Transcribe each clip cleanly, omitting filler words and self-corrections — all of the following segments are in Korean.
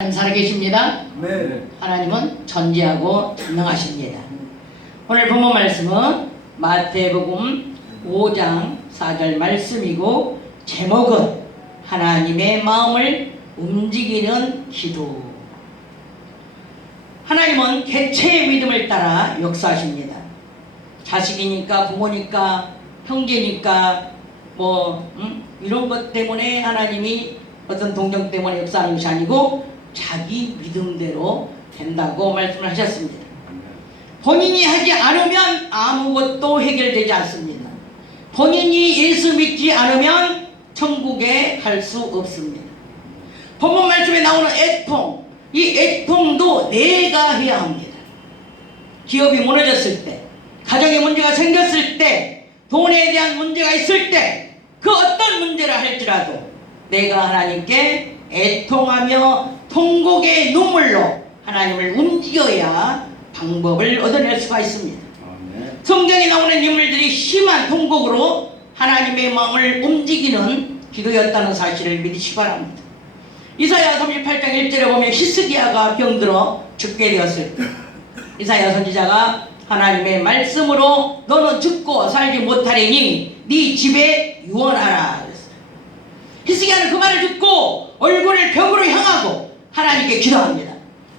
하나님 살아계십니다. 네. 하나님은 전지하고 전능하십니다. 오늘 본문 말씀은 마태복음 5장 4절 말씀이고 제목은 하나님의 마음을 움직이는 기도. 하나님은 개체의 믿음을 따라 역사하십니다. 자식이니까 부모니까 형제니까 이런 것 때문에 하나님이 어떤 동정 때문에 역사하는 것이 아니고 자기 믿음대로 된다고 말씀을 하셨습니다. 본인이 하지 않으면 아무것도 해결되지 않습니다. 본인이 예수 믿지 않으면 천국에 갈 수 없습니다. 본문 말씀에 나오는 애통, 이 애통도 내가 해야 합니다. 기업이 무너졌을 때, 가정에 문제가 생겼을 때, 돈에 대한 문제가 있을 때, 그 어떤 문제라 할지라도 내가 하나님께 애통하며 통곡의 눈물로 하나님을 움직여야 방법을 얻어낼 수가 있습니다. 성경에 나오는 인물들이 심한 통곡으로 하나님의 마음을 움직이는 기도였다는 사실을 믿으시기 바랍니다. 이사야 38장 1절에 보면 히스기야가 병들어 죽게 되었을 때 이사야 선지자가 하나님의 말씀으로 너는 죽고 살지 못하리니 네 집에 유언하라 그랬어요. 히스기야는 그 말을 듣고 얼굴을 벽으로 향하고 하나님께 기도합니다.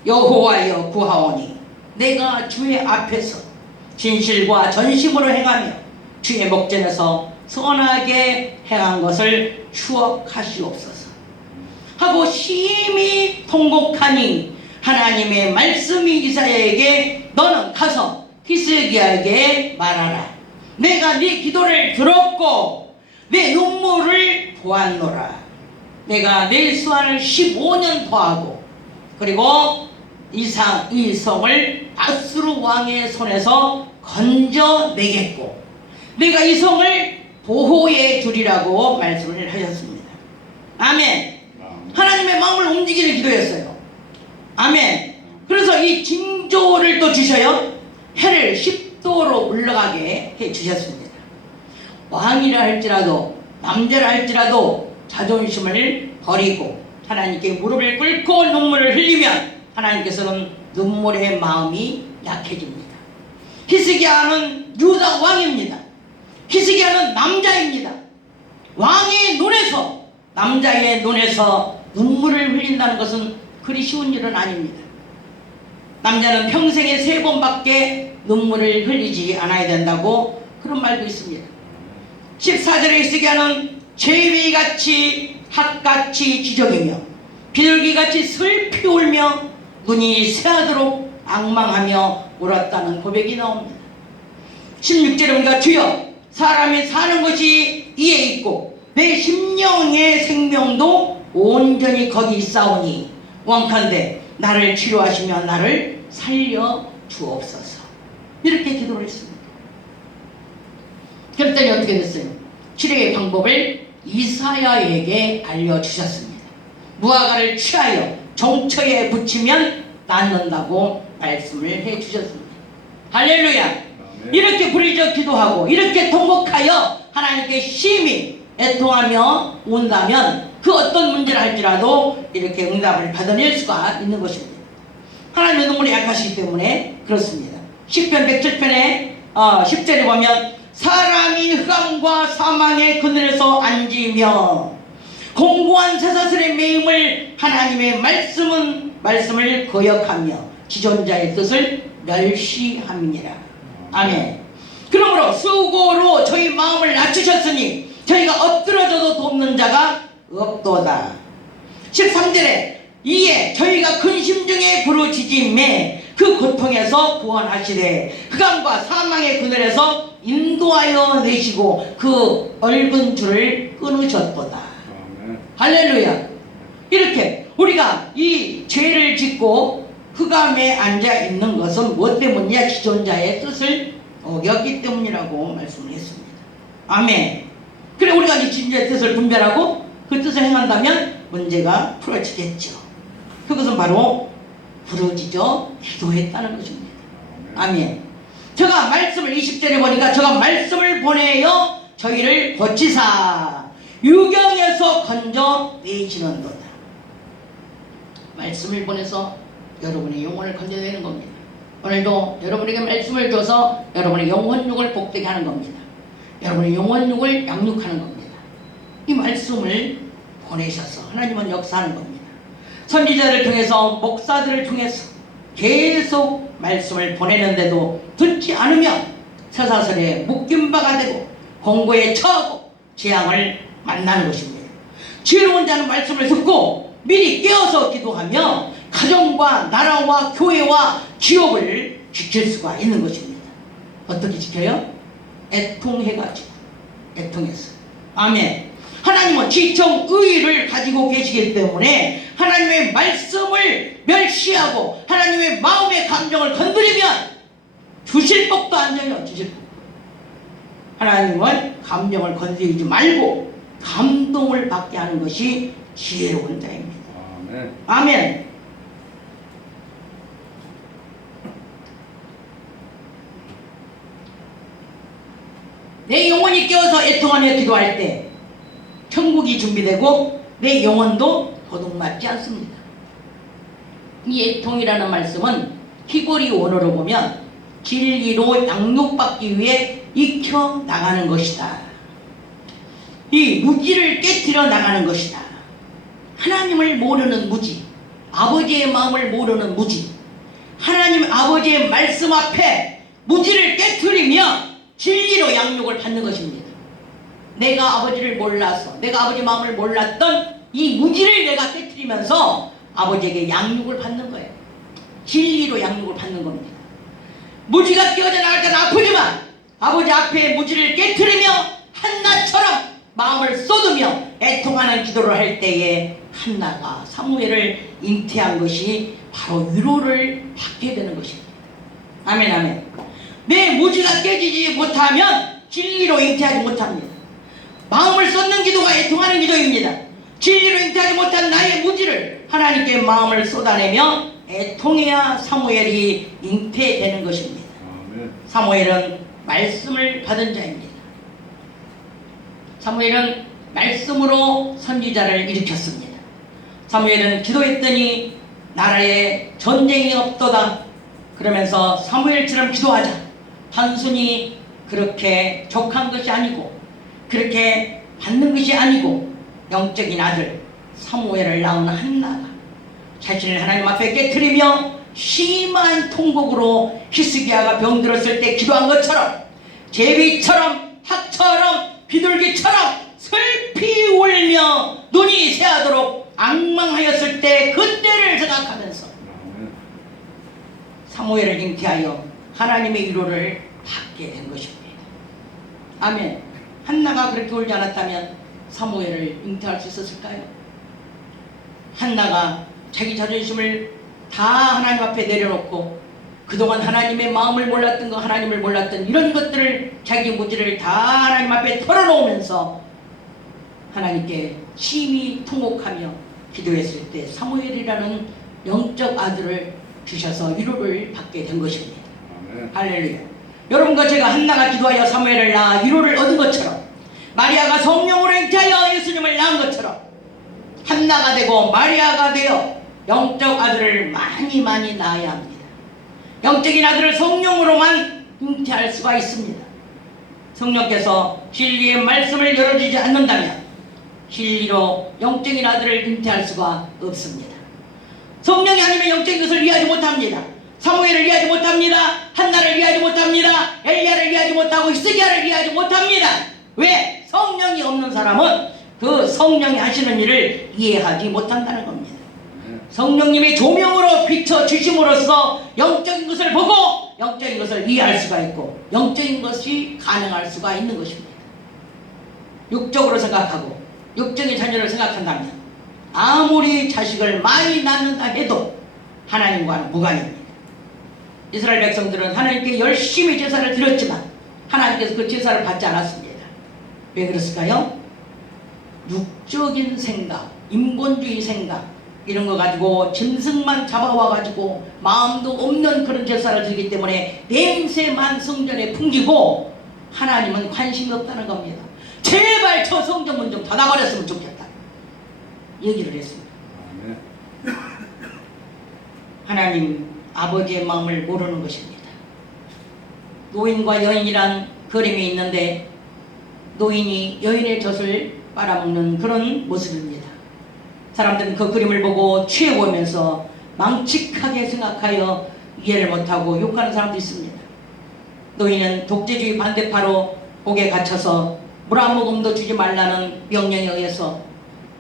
여호와여 구하오니 내가 주의 앞에서 진실과 전심으로 행하며 주의 목전에서 선하게 행한 것을 추억하시옵소서 하고 심히 통곡하니 하나님의 말씀이 이사야에게 너는 가서 히스기야에게 말하라. 내가 네 기도를 들었고 내 눈물을 보았노라. 내가 내 수완을 15년 더하고 그리고 이 성을 아수르 왕의 손에서 건져내겠고 내가 이 성을 보호해 주리라고 말씀을 하셨습니다. 아멘. 하나님의 마음을 움직이는 기도였어요. 아멘. 그래서 이 징조를 또 주셔요. 해를 10도로 올라가게 해 주셨습니다. 왕이라 할지라도 남자라 할지라도 자존심을 버리고 하나님께 무릎을 꿇고 눈물을 흘리면 하나님께서는 눈물의 마음이 약해집니다. 히스기야는 유다 왕입니다. 히스기야는 남자입니다. 왕의 눈에서 남자의 눈에서 눈물을 흘린다는 것은 그리 쉬운 일은 아닙니다. 남자는 평생에 3번밖에 눈물을 흘리지 않아야 된다고 그런 말도 있습니다. 14절에 히스기야는 제비같이 학같이 지저귀며 비둘기같이 슬피 울며 눈이 새하도록 앙망하며 울었다는 고백이 나옵니다. 16절에 보니까 주여 사람이 사는 것이 이에 있고 내 심령의 생명도 온전히 거기 있사오니 원컨대 나를 치료하시며 나를 살려 주옵소서. 이렇게 기도를 했습니다. 그랬더니 어떻게 됐어요? 치료의 방법을 이사야에게 알려주셨습니다. 무화과를 취하여 종처에 붙이면 낫는다고 말씀을 해주셨습니다. 할렐루야. 이렇게 부르짖어 기도하고 이렇게 통곡하여 하나님께 심히 애통하며 온다면 그 어떤 문제를 할지라도 이렇게 응답을 받아낼 수가 있는 것입니다. 하나님의 눈물이 약하시기 때문에 그렇습니다. 시편 107편에 10절에 보면 사람이 흑암과 사망의 그늘에서 앉으며 공고한 쇠사슬의 매임을 하나님의 말씀을 거역하며 지존자의 뜻을 멸시함이니라. 아멘. 그러므로 수고로 저희 마음을 낮추셨으니 저희가 엎드러져도 돕는 자가 없도다. 13절에 이에 저희가 근심 중에 부르짖음에 그 고통에서 구원하시되 흑암과 사망의 그늘에서 인도하여 내시고 그 얽은 줄을 끊으셨도다. 할렐루야. 이렇게 우리가 이 죄를 짓고 흑암에 앉아 있는 것은 무엇 때문이냐? 지존자의 뜻을 어겼기 때문이라고 말씀을 했습니다. 아멘. 그래 우리가 이 지존자의 뜻을 분별하고 그 뜻을 행한다면 문제가 풀어지겠죠. 그것은 바로 부르짖어 기도했다는 것입니다. 아멘. 저가 말씀을 20절에 보니까 저가 말씀을 보내어 저희를 고치사 유경에서 건져 내시는도다. 말씀을 보내서 여러분의 영혼을 건져내는 겁니다. 오늘도 여러분에게 말씀을 줘서 여러분의 영혼육을 복되게 하는 겁니다. 여러분의 영혼육을 양육하는 겁니다. 이 말씀을 보내셔서 하나님은 역사하는 겁니다. 선지자를 통해서 목사들을 통해서 계속 말씀을 보내는데도 듣지 않으면 서사설에 묶인 바가 되고 공고에 처하고 재앙을 만나는 것입니다. 지혜로운 자는 말씀을 듣고 미리 깨어서 기도하며 가정과 나라와 교회와 기업을 지킬 수가 있는 것입니다. 어떻게 지켜요? 애통해가지고, 애통해서. 아멘. 하나님은 지청 의의를 가지고 계시기 때문에 하나님의 말씀을 멸시하고 하나님의 마음의 감정을 건드리면 주실 법도 안 줘요. 주실 법. 하나님은 감정을 건드리지 말고 감동을 받게 하는 것이 지혜로운 자입니다. 아멘. 아멘. 내 영혼이 깨어서 애통하며 기도할 때 천국이 준비되고 내 영혼도 도둑맞지 않습니다. 이 애통이라는 말씀은 히브리 원어로 보면 진리로 양육받기 위해 익혀 나가는 것이다. 이 무지를 깨트려 나가는 것이다. 하나님을 모르는 무지, 아버지의 마음을 모르는 무지, 하나님 아버지의 말씀 앞에 무지를 깨트리며 진리로 양육을 받는 것입니다. 내가 아버지를 몰라서, 내가 아버지 마음을 몰랐던 이 무지를 내가 깨트리면서 아버지에게 양육을 받는 거예요. 진리로 양육을 받는 겁니다. 무지가 끼어져 나갈 때는 아프지만 아버지 앞에 무지를 깨트리며 한나처럼 마음을 쏟으며 애통하는 기도를 할 때에 한나가 사무엘을 잉태한 것이 바로 위로를 받게 되는 것입니다. 아멘, 아멘. 내 무지가 깨지지 못하면 진리로 잉태하지 못합니다. 마음을 쏟는 기도가 애통하는 기도입니다. 진리로 잉태하지 못한 나의 무지를 하나님께 마음을 쏟아내며 애통해야 사무엘이 잉태되는 것입니다. 아멘. 사무엘은 말씀을 받은 자입니다. 사무엘은 말씀으로 선지자를 일으켰습니다. 사무엘은 기도했더니 나라에 전쟁이 없도다 그러면서 사무엘처럼 기도하자. 단순히 그렇게 족한 것이 아니고 그렇게 받는 것이 아니고 영적인 아들 사무엘을 낳은 한나가 자신을 하나님 앞에 깨트리며 심한 통곡으로 히스기야가 병들었을 때 기도한 것처럼 제비처럼 학처럼 비둘기처럼 슬피 울며 눈이 새하도록 앙망하였을 때 그때를 생각하면서 사무엘을 잉태하여 하나님의 위로를 받게 된 것입니다. 아멘. 한나가 그렇게 울지 않았다면 사무엘을 잉태할 수 있었을까요? 한나가 자기 자존심을 다 하나님 앞에 내려놓고 그동안 하나님의 마음을 몰랐던 거, 하나님을 몰랐던 이런 것들을 자기 무지를 다 하나님 앞에 털어놓으면서 하나님께 심히 통곡하며 기도했을 때 사무엘이라는 영적 아들을 주셔서 위로를 받게 된 것입니다. 아멘. 할렐루야. 여러분과 제가 한나가 기도하여 사무엘을 낳아 위로를 얻은 것처럼 마리아가 성령으로 잉태하여 예수님을 낳은 것처럼 한나가 되고 마리아가 되어 영적 아들을 많이 낳아야 합니다. 영적인 아들을 성령으로만 잉태할 수가 있습니다. 성령께서 진리의 말씀을 열어주지 않는다면 진리로 영적인 아들을 잉태할 수가 없습니다. 성령이 아니면 영적인 것을 이해하지 못합니다. 사무엘을 이해하지 못합니다. 한나를 이해하지 못합니다. 엘리야를 이해하지 못하고 히스기야를 이해하지 못합니다. 왜? 성령이 없는 사람은 그 성령이 하시는 일을 이해하지 못한다는 겁니다. 성령님의 조명으로 비춰주심으로써 영적인 것을 보고 영적인 것을 이해할 수가 있고 영적인 것이 가능할 수가 있는 것입니다. 육적으로 생각하고 육적인 자녀를 생각한다면 아무리 자식을 많이 낳는다 해도 하나님과는 무관입니다. 이스라엘 백성들은 하나님께 열심히 제사를 드렸지만 하나님께서 그 제사를 받지 않았습니다. 왜 그랬을까요? 육적인 생각, 인본주의 생각 이런 거 가지고 짐승만 잡아와 가지고 마음도 없는 그런 제사를 드리기 때문에 냄새만 성전에 풍기고 하나님은 관심이 없다는 겁니다. 제발 저 성전문 좀 닫아버렸으면 좋겠다 얘기를 했습니다. 하나님 아버지의 마음을 모르는 것입니다. 노인과 여인이란 그림이 있는데 노인이 여인의 젖을 빨아먹는 그런 모습입니다. 사람들은 그 그림을 보고 취해보면서 망측하게 생각하여 이해를 못하고 욕하는 사람도 있습니다. 노인은 독재주의 반대파로 옥에 갇혀서 물 한 모금도 주지 말라는 명령에 의해서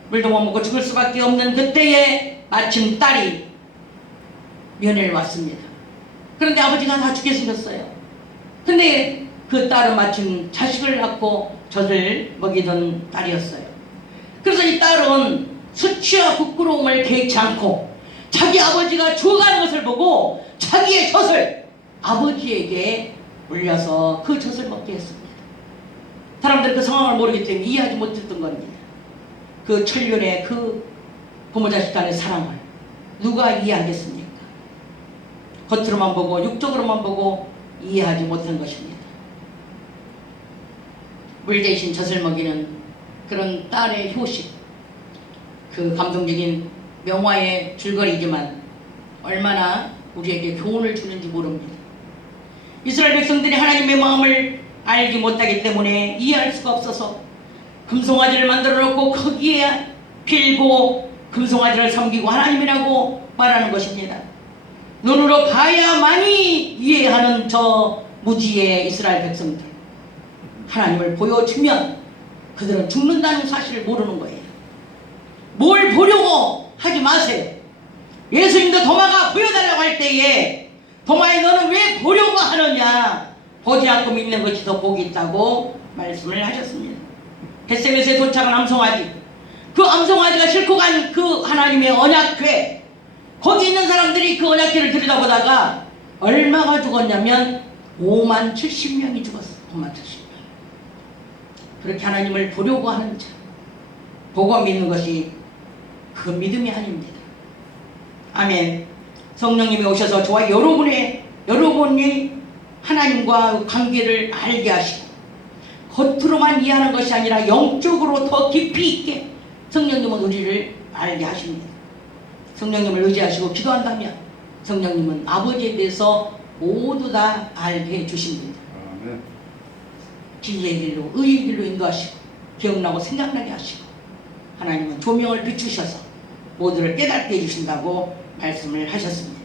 물도 못 먹고 죽을 수밖에 없는 그때에 마침 딸이 면회를 왔습니다. 그런데 아버지가 다 죽게 생겼어요. 근데 그 딸은 마침 자식을 낳고 젖을 먹이던 딸이었어요. 그래서 이 딸은 수치와 부끄러움을 개의치 않고 자기 아버지가 죽어가는 것을 보고 자기의 젖을 아버지에게 물려서 그 젖을 먹게 했습니다. 사람들은 그 상황을 모르기 때문에 이해하지 못했던 겁니다. 그 천륜의 그 부모 자식 간의 사랑을 누가 이해하겠습니까? 겉으로만 보고 육적으로만 보고 이해하지 못한 것입니다. 물 대신 젖을 먹이는 그런 딸의 효식, 그 감동적인 명화의 줄거리이지만 얼마나 우리에게 교훈을 주는지 모릅니다. 이스라엘 백성들이 하나님의 마음을 알지 못하기 때문에 이해할 수가 없어서 금송아지를 만들어 놓고 거기에 빌고 금송아지를 섬기고 하나님이라고 말하는 것입니다. 눈으로 봐야만이 이해하는 저 무지의 이스라엘 백성들, 하나님을 보여주면 그들은 죽는다는 사실을 모르는 거예요. 뭘 보려고 하지 마세요. 예수님도 도마가 보여달라고 할 때에 도마에 너는 왜 보려고 하느냐, 보지 않고 믿는 것이 더 복이 있다고 말씀을 하셨습니다. 겟세마네에 도착한 암송아지, 그 암송아지가 싣고 간 그 하나님의 언약궤, 거기 있는 사람들이 그 언약궤를 들여다보다가 얼마가 죽었냐면 5만 70명이 죽었어요. 5만 70명. 그렇게 하나님을 보려고 하는 자, 보고 믿는 것이 그 믿음이 아닙니다. 아멘. 성령님이 오셔서 저와 여러분이 하나님과 관계를 알게 하시고 겉으로만 이해하는 것이 아니라 영적으로 더 깊이 있게 성령님은 우리를 알게 하십니다. 성령님을 의지하시고 기도한다면 성령님은 아버지에 대해서 모두 다 알게 해주십니다. 진리의 길로, 의의 길로 인도하시고 기억나고 생각나게 하시고 하나님은 조명을 비추셔서 모두를 깨닫게 해주신다고 말씀을 하셨습니다.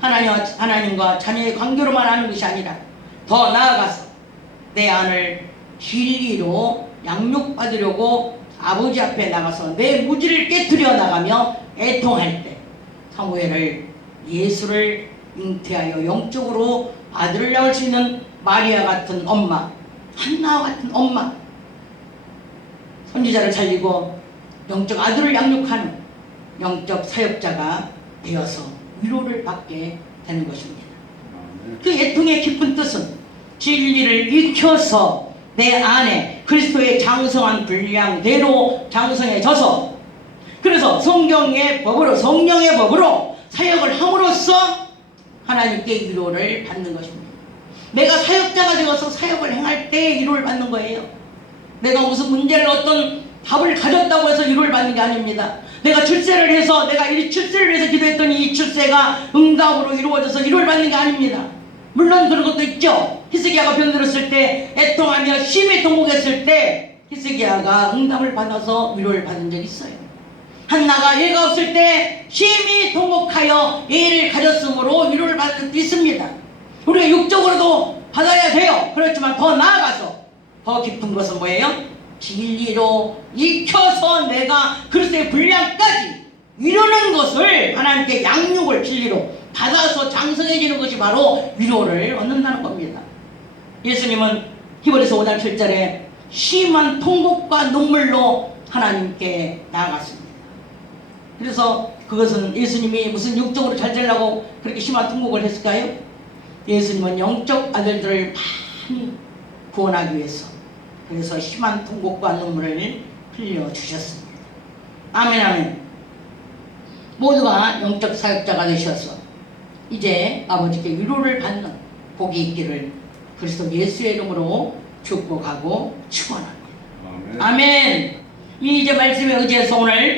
하나님과 자녀의 관계로만 아는 것이 아니라 더 나아가서 내 안을 진리로 양육받으려고 아버지 앞에 나가서 내 무지를 깨뜨려 나가며 애통할 때 사무엘을, 예수를 잉태하여 영적으로 아들을 낳을 수 있는 마리아 같은 엄마, 한나와 같은 엄마, 선지자를 살리고 영적 아들을 양육하는 영적 사역자가 되어서 위로를 받게 되는 것입니다. 그 애통의 깊은 뜻은 진리를 익혀서 내 안에 그리스도의 장성한 분량대로 장성해져서 그래서 성경의 법으로, 성령의 법으로 사역을 함으로써 하나님께 위로를 받는 것입니다. 내가 사역자가 되어서 사역을 행할 때 위로를 받는 거예요. 내가 무슨 문제를 어떤 답을 가졌다고 해서 위로를 받는 게 아닙니다. 내가 출세를 해서 출세를 해서 기도했더니 이 출세가 응답으로 이루어져서 위로를 받는 게 아닙니다. 물론 그런 것도 있죠. 히스기야가 병들었을 때 애통하며 심히 통곡했을 때 히스기야가 응답을 받아서 위로를 받은 적이 있어요. 한나가 애가 없을 때 심히 통곡하여 애를 가졌으므로 위로를 받은 적도 있습니다. 우리가 육적으로도 받아야 돼요. 그렇지만 더 나아가서 더 깊은 것은 뭐예요? 진리로 익혀서 내가 그리스도의 분량까지 이루는 것을 하나님께 양육을 진리로 받아서 장성해지는 것이 바로 위로를 얻는다는 겁니다. 예수님은 히브리서 5장 7절에 심한 통곡과 눈물로 하나님께 나아갔습니다. 그래서 그것은 예수님이 무슨 육적으로 잘 되려고 그렇게 심한 통곡을 했을까요? 예수님은 영적 아들들을 많이 구원하기 위해서 그래서 심한 통곡과 눈물을 흘려주셨습니다. 아멘 아멘. 모두가 영적 사역자가 되셔서 이제 아버지께 위로를 받는 복이 있기를 그리스도 예수의 이름으로 축복하고 축원합니다. 아멘. 이 이제 말씀에 의지해서 오늘